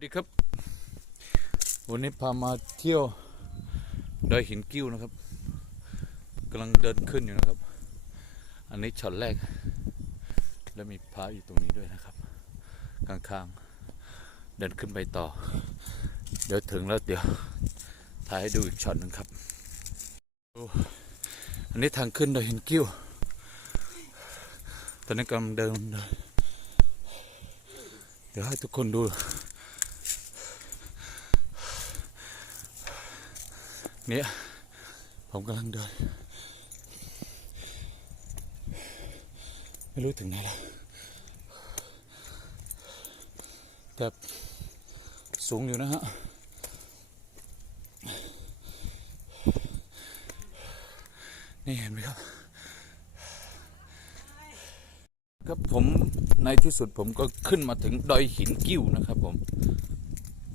สวัสดีครับ วันนี้พามาเที่ยวดอยหินกิ้วนะครับกำลังเดินขึ้นอยู่นะครับ อันนี้ช็อตแรก แล้วมีพระอยู่ตรงนี้ด้วยนะครับข้างๆเดินขึ้นไปต่อ เดี๋ยวถึงแล้วเดี๋ยวถ่ายให้ดูอีกช็อตหนึ่งครับอันนี้ทางขึ้นดอยหินกิ้วตอนนี้กำลังเดินเดินเดี๋ยวให้ทุกคนดู นี่ยผมกำลังเดิน ไม่รู้ถึงไหนแล้ว แต่สูงอยู่นะฮะนี่เห็นไหมครับ ครับผมในที่สุดผมก็ขึ้นมาถึงดอยหินกิ้วนะครับผม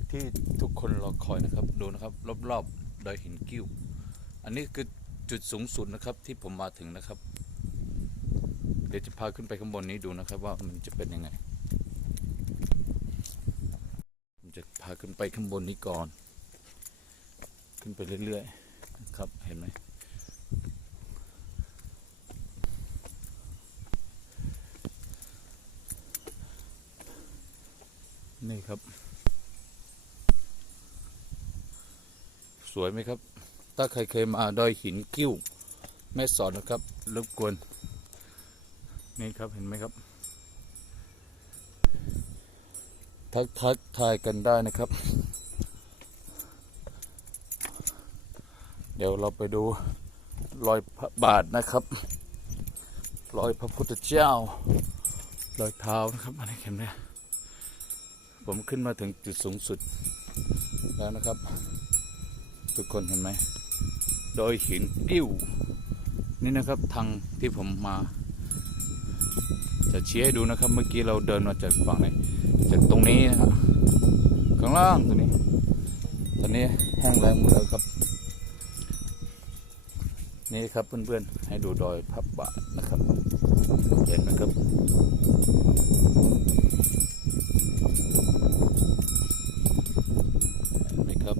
ที่ทุกคนรอคอยนะครับ ดูนะครับ รอบๆ ดอยหินกิ้ว อันนี้คือจุดสูงสุดนะครับที่ผมมาถึงนะครับ เดี๋ยวจะพาขึ้นไปข้างบนนี้ดูนะครับ ว่ามันจะเป็นยังไงผมจะพาขึ้นไปข้างบนนี้ก่อน ขึ้นไปเรื่อยๆครับเห็นไหมนี่ครับ สวยไหมครับ ถ้าใครเคยมาดอยหินกิ้ว แม่สอนนะครับรบกวนนี่ครับเห็นไหมครับ ทักทักทายกันได้นะครับ เดี๋ยวเราไปดูรอยพระบาทนะครับรอยพระพุทธเจ้ารอยเท้านะครับอันนี้เห็นไหมผมขึ้นมาถึงจุดสูงสุดแล้วนะครับ ทุกคนเห็นไหมโดยหินกิ้ว นี่นะครับทางที่ผมมา จะชี้ให้ดูนะครับ เมื่อกี้เราเดินมาจากฝั่งไหนจากตรงนี้นะครับข้างล่างตรงนี้ ตอนนี้แห้งแล้งหมดแล้วครับ นี่ครับเพื่อนๆ ให้ดูดอยพับบาทนะครับ เห็นไหมครับ เห็นไหมครับ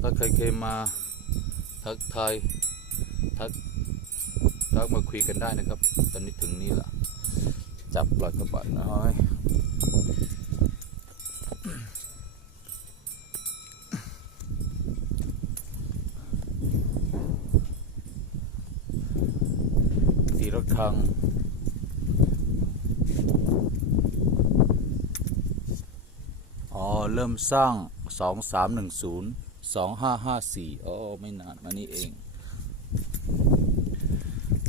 ถ้า ใครเคยมาทักทายทักทักมาคุยกันได้นะครับ ตอนนี้ถึงนี่ละจับปล่อยกระบาดน้อยตีระฆังอ๋อเริ่มสร้างสอง สองห้าห้าสี่อ๋อไม่นานมานี่เอง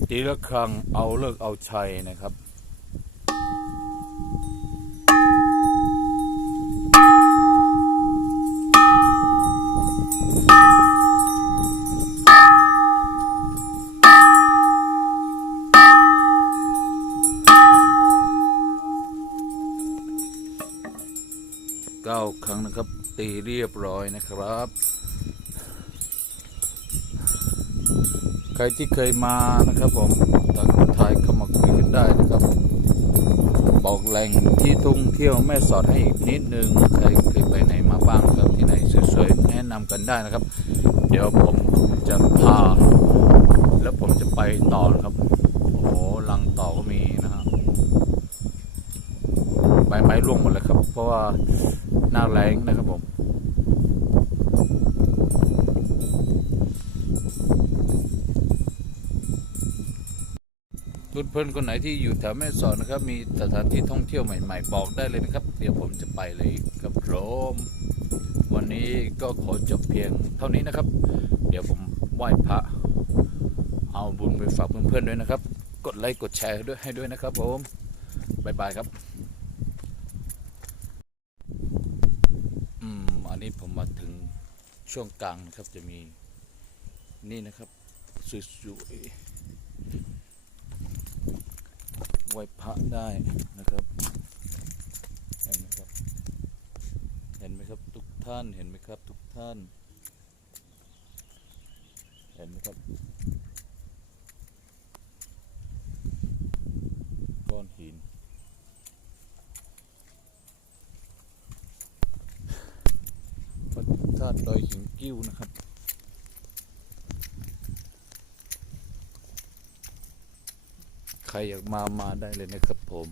ตีละครั้งเอาเลิกเอาชัยนะครับเก้าครั้งนะครับ ตีเรียบร้อยนะครับ ใครที่เคยมานะครับผมทางคนไทยเข้ามาคุยกันได้นะครับ บอกแหล่งที่ท่องเที่ยวแม่สอดให้อีกนิดนึงใครเคยไปไหนมาบ้างครับที่ไหนสวยๆแนะนำกันได้นะครับ เดี๋ยวผมจะพา แล้วผมจะไปต่อนะครับโอ้โหลังต่อก็มีนะครับใบไม้ร่วงหมดแล้วครับ เพราะว่า หน้าแรงนะครับผมเพื่อนคนไหนที่อยู่แถวแม่สอดนะครับ มีสถานที่ท่องเที่ยวใหม่ ๆ บอกได้เลยนะครับ เดี๋ยวผมจะไปเลยครับผมวันนี้ก็ขอจบเพียงเท่านี้นะครับ เดี๋ยวผมไหว้พระ เอาบุญไปฝากเพื่อนๆด้วยนะครับ กดไลค์กดแชร์ด้วยให้ด้วยนะครับผม บ๊ายบายครับ อืม อันนี้ผ มาถึงช่วงกลางนะครับจะมีนี่นะครับสวยๆไว้พระได้นะครับเห็นไหมครับเห็นไหมครับทุกท่านเห็นไหมครับทุกท่าน เห็นไหมครับก้อนหิน พระธาตุดอยหินกิ้วนะครับใครอยากมามาได้เลยนะครับผม